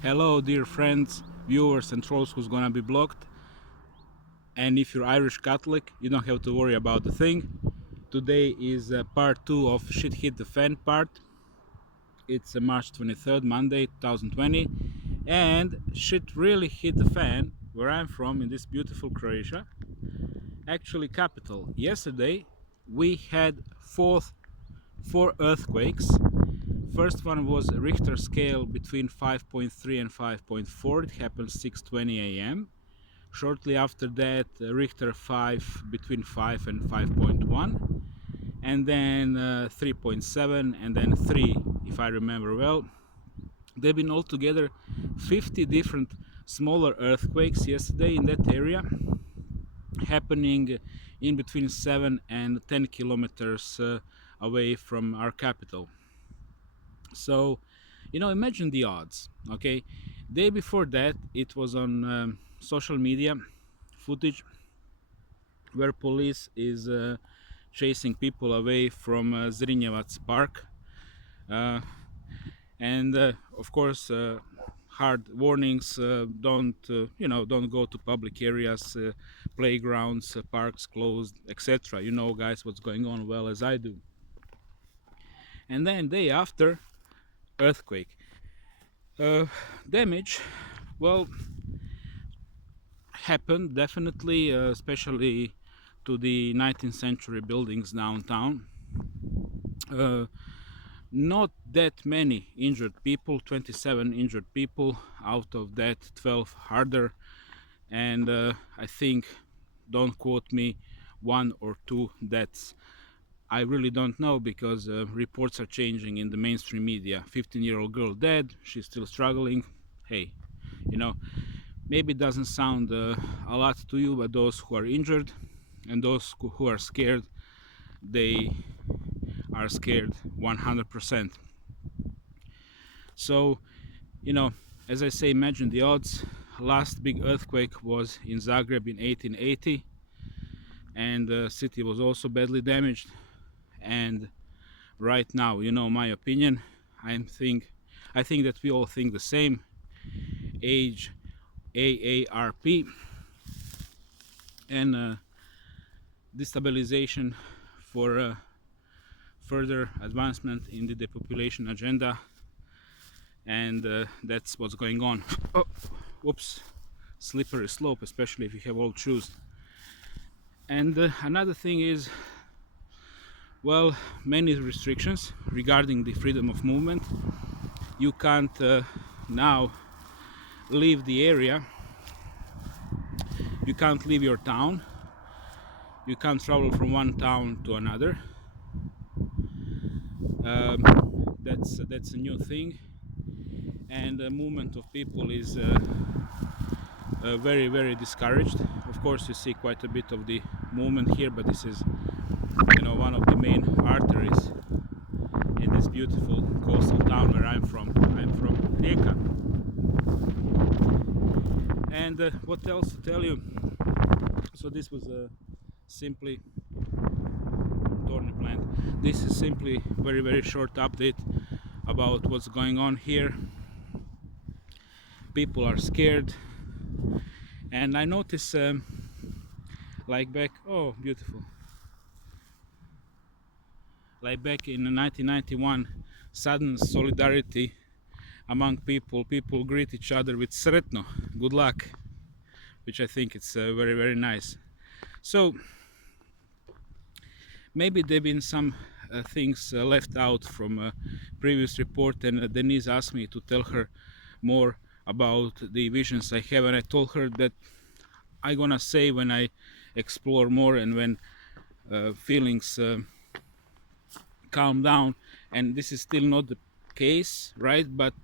Hello, dear friends, viewers, and trolls who's gonna be blocked. And if you're Irish Catholic, you don't have to worry about the thing. Today is part 2 of Shit Hit the Fan part. It's March 23rd, Monday, 2020. And shit really hit the fan where I'm from in this beautiful Croatia. Actually, capital. Yesterday, we had four earthquakes. First one was a Richter scale between 5.3 and 5.4. It happened 6:20 a.m. Shortly after that, Richter 5 between 5 and 5.1, and then 3.7, and then 3, if I remember well. There have been altogether 50 different smaller earthquakes yesterday in that area, happening in between 7 and 10 kilometers away from our capital. So, imagine the odds, okay? Day before that, it was on social media footage where police is chasing people away from Zrinjevac Park, uh, and of course, hard warnings: don't go to public areas, playgrounds, parks closed, etc. You know, guys, what's going on well as I do. And then day after, earthquake. Damage, well, happened definitely, especially to the 19th century buildings downtown. Uh, Not that many injured people, 27 injured people, out of that 12 harder, and I think, don't quote me, 1 or 2 deaths. I really don't know because reports are changing in the mainstream media. 15-year-old girl dead, she's still struggling. Hey, maybe it doesn't sound a lot to you, but those who are injured and those who are scared, they are scared 100%. So, as I say, imagine the odds. Last big earthquake was in Zagreb in 1880, and the city was also badly damaged. And right now, my opinion, I think that we all think the same. Age, AARP, and destabilization for further advancement in the depopulation agenda, and that's what's going on. Oh, whoops, slippery slope, especially if you have old shoes. And another thing is, well, many restrictions regarding the freedom of movement. You can't now leave the area, you can't leave your town, you can't travel from one town to another. um, that's a new thing, and the movement of people is very, very discouraged. Of course, you see quite a bit of the movement here, but this is one of the main arteries in this beautiful coastal town where I'm from. I'm from Rijeka. And what else to tell you? So this was simply thorny plant. This is simply very, very short update about what's going on here. People are scared, and I notice like back, oh, beautiful, like back in 1991, sudden solidarity among people. People greet each other with sretno, good luck, which I think it's very, very nice. So maybe there have been some things left out from a previous report, and Denise asked me to tell her more about the visions I have, and I told her that I'm gonna say when I explore more and when feelings calm down. And this is still not the case, right? But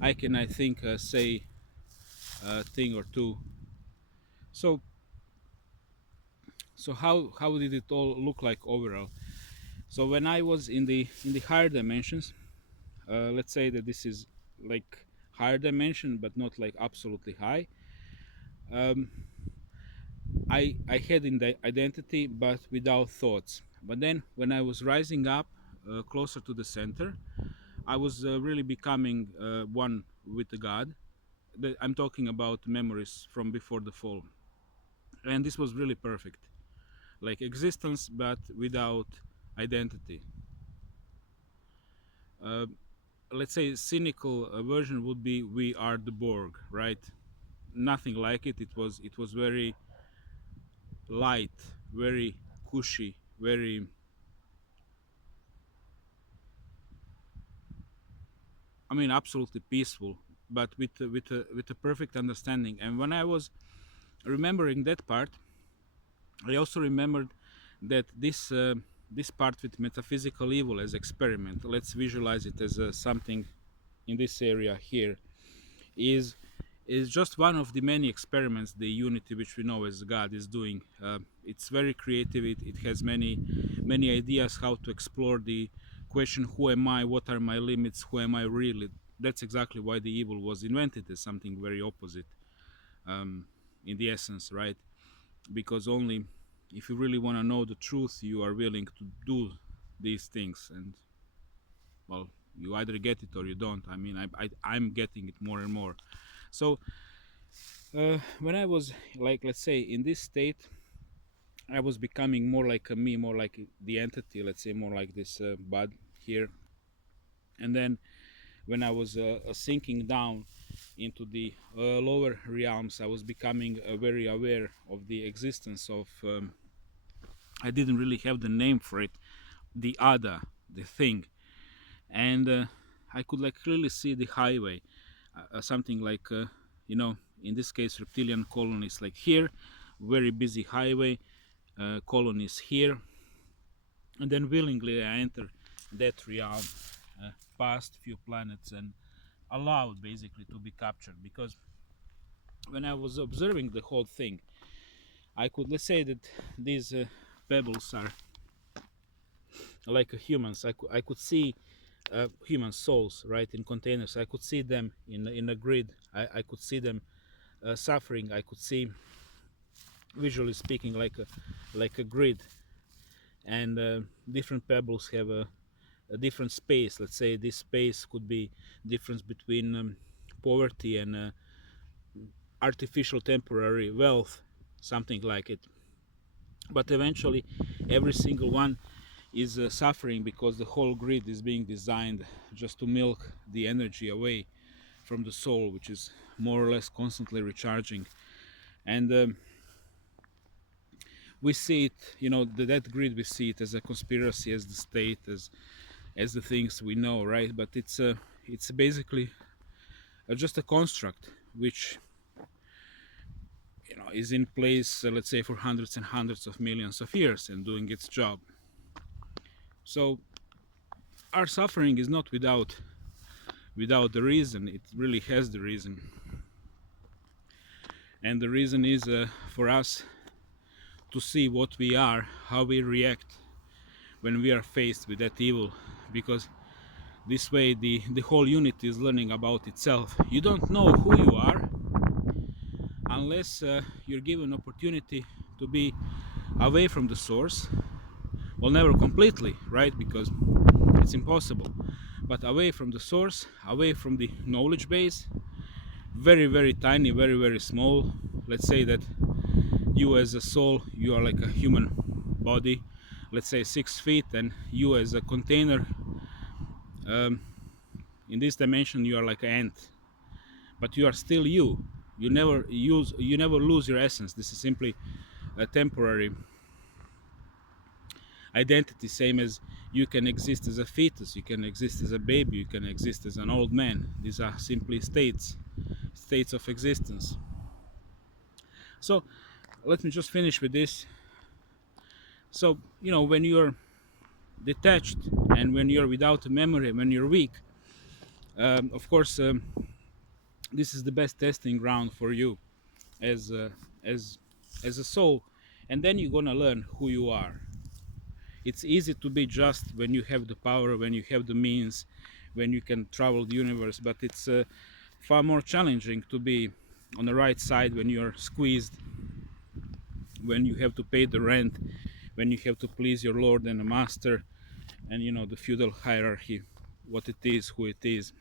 I can, I think, say a thing or two. So how did it all look like overall? So when I was in the higher dimensions, let's say that this is like higher dimension, but not like absolutely high. I had in the identity, but without thoughts. But then when I was rising up closer to the center, I was really becoming one with the God. I'm talking about memories from before the fall, and this was really perfect, like existence but without identity. uh, let's say cynical version would be we are the Borg, right? Nothing like it. It was very light, very cushy, very, I mean, absolutely peaceful, but with a perfect understanding. And when I was remembering that part, I also remembered that this part with metaphysical evil as experiment, let's visualize it as something in this area here, is is just one of the many experiments the unity which we know as God is doing. It's very creative. It has many ideas how to explore the question, who am I, what are my limits, who am I really. That's exactly why the evil was invented, as something very opposite, um, in the essence, right? Because only if you really want to know the truth, you are willing to do these things. And well, you either get it or you don't. I mean, I'm getting it more and more. So when I was, like, let's say, in this state, I was becoming more like a me, more like the entity, let's say, more like this bud here. And then when I was sinking down into the lower realms, I was becoming very aware of the existence of, I didn't really have the name for it, the other, the thing. And I could like clearly see the highway, something like, in this case, reptilian colonies, like here, very busy highway, colonies here. And then willingly I enter that realm, past few planets, and allowed basically to be captured. Because when I was observing the whole thing, I could, let's say that these pebbles are like humans. I could see human souls, right, in containers. I could see them in a grid. I could see them suffering. I could see, visually speaking, like a grid. And different pebbles have a different space. Let's say this space could be difference between poverty and artificial temporary wealth, something like it. But eventually every single one is suffering, because the whole grid is being designed just to milk the energy away from the soul, which is more or less constantly recharging. And we see it, that grid, we see it as a conspiracy, as the state, as the things we know, right? But it's basically just a construct which, is in place, let's say, for hundreds and hundreds of millions of years and doing its job. So our suffering is not without the reason. It really has the reason, and the reason is for us to see what we are, how we react when we are faced with that evil. Because this way the whole unity is learning about itself. You don't know who you are unless you're given opportunity to be away from the source. Well, never completely, right? Because it's impossible. But away from the source, away from the knowledge base, very, very tiny, very, very small. Let's say that you as a soul, you are like a human body, let's say 6 feet, and you as a container, in this dimension, you are like an ant. But you are still you. You never lose your essence. This is simply a temporary identity, same as you can exist as a fetus, you can exist as a baby, you can exist as an old man. These are simply states of existence. So let me just finish with this. So, when you're detached and when you're without a memory, when you're weak, of course, this is the best testing ground for you as as as a soul. And then you're gonna learn who you are. It's easy to be just when you have the power, when you have the means, when you can travel the universe, but it's far more challenging to be on the right side when you're squeezed, when you have to pay the rent, when you have to please your lord and master, and the feudal hierarchy, what it is, who it is.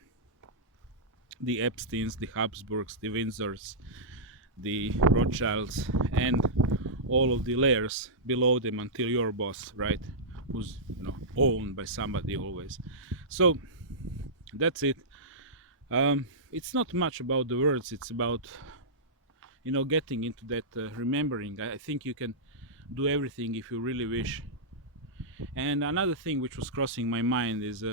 the Epsteins, the Habsburgs, the Windsors, the Rothschilds, and all of the layers below them until your boss, right? Who's, you know, owned by somebody always. So that's it. It's not much about the words. It's about, you know, getting into that remembering. I think you can do everything if you really wish. And another thing which was crossing my mind is,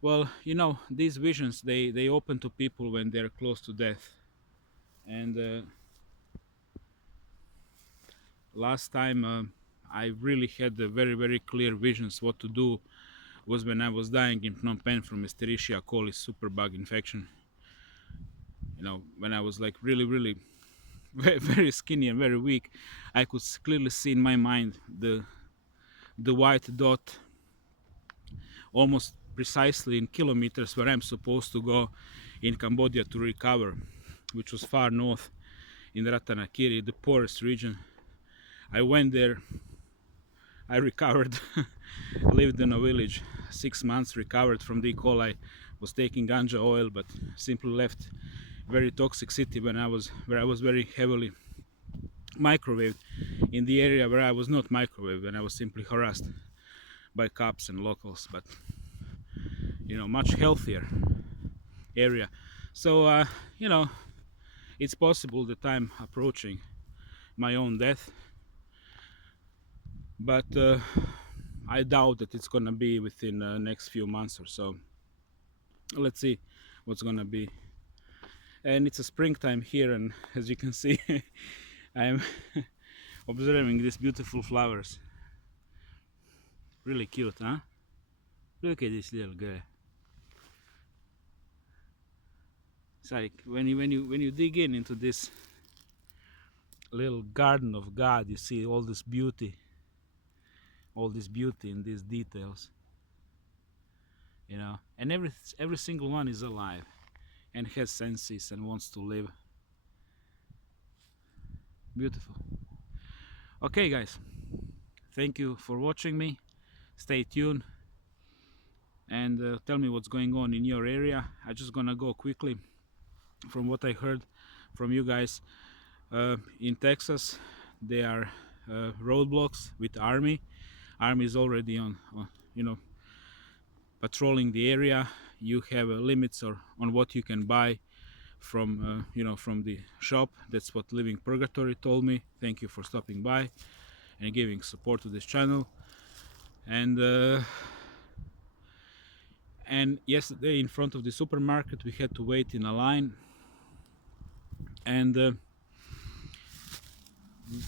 well, you know, these visions, they open to people when they're close to death. And last time I really had the very clear visions what to do was when I was dying in Phnom Penh from Escherichia coli superbug infection. You know, when I was like really very skinny and very weak, I could clearly see in my mind the white dot almost precisely in kilometers where I'm supposed to go in Cambodia to recover, which was far north in Ratanakiri, the poorest region. I went there, I recovered, lived in a village 6 months, recovered from the E. coli, was taking ganja oil, but simply left very toxic city where I was very heavily microwaved in the area where I was not microwaved, and I was simply harassed by cops and locals, but you know, much healthier area. So you know, it's possible that I'm approaching my own death, but I doubt that it's gonna be within the next few months or so. Let's see what's gonna be. And it's a springtime here, and as you can see, I'm observing these beautiful flowers. Really cute, huh? Look at this little guy. It's like when you dig into this little garden of God, you see all this beauty in these details, you know. And every single one is alive and has senses and wants to live. Beautiful. Okay, guys, thank you for watching me. Stay tuned and tell me what's going on in your area. I'm just gonna go quickly from what I heard from you guys. In Texas, there are roadblocks with army. Army is already on you know, patrolling the area. You have limits on what you can buy from you know, from the shop. That's what Living Purgatory told me. Thank you for stopping by and giving support to this channel. And yesterday in front of the supermarket we had to wait in a line, and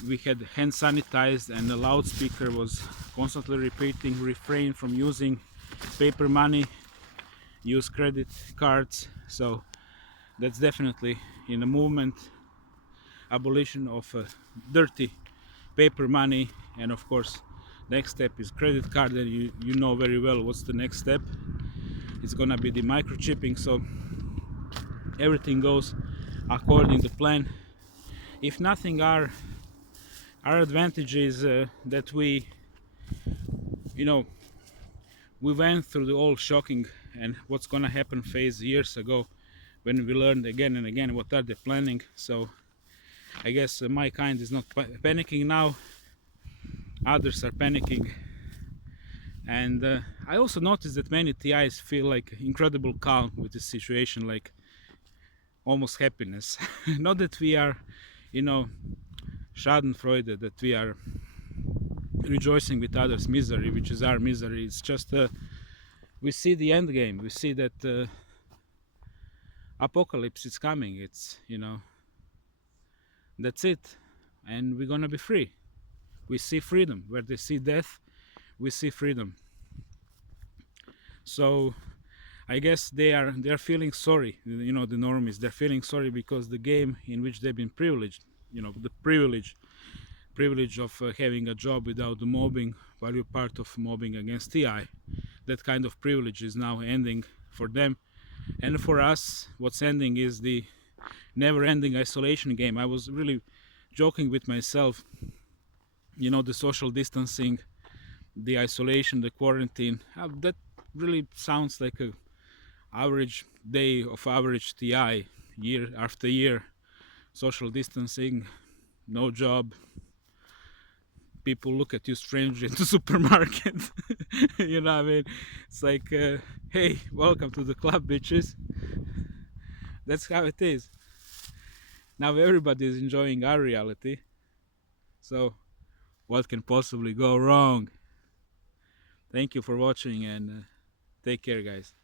we had hand sanitized, and the loudspeaker was constantly repeating, refrain from using paper money, use credit cards. So that's definitely in the movement, abolition of dirty paper money. And of course, next step is credit card, and you know very well what's the next step. It's gonna be the microchipping. So everything goes according to plan. If nothing, our advantage is that we, you know, we went through the all shocking and what's gonna happen phase years ago, when we learned again and again what are they planning. So I guess my kind is not panicking now, others are panicking. And I also noticed that many TIs feel like incredible calm with this situation, like almost happiness. Not that we are, you know, schadenfreude, that we are rejoicing with others' misery, which is our misery. It's just we see the end game. We see that apocalypse is coming. It's, you know, that's it, and we're gonna be free. We see freedom where they see death. We see freedom. So I guess they are feeling sorry, you know, the normies. They're feeling sorry because the game in which they've been privileged, you know, the privilege of having a job without the mobbing, while you're part of mobbing against TI, that kind of privilege is now ending for them. And for us, what's ending is the never-ending isolation game. I was really joking with myself, you know, the social distancing, the isolation, the quarantine, that really sounds like average day of average TI, year after year, social distancing, no job. People look at you strangely in the supermarket. You know what I mean? It's like, hey, welcome to the club, bitches. That's how it is. Now everybody is enjoying our reality. So, what can possibly go wrong? Thank you for watching and take care, guys.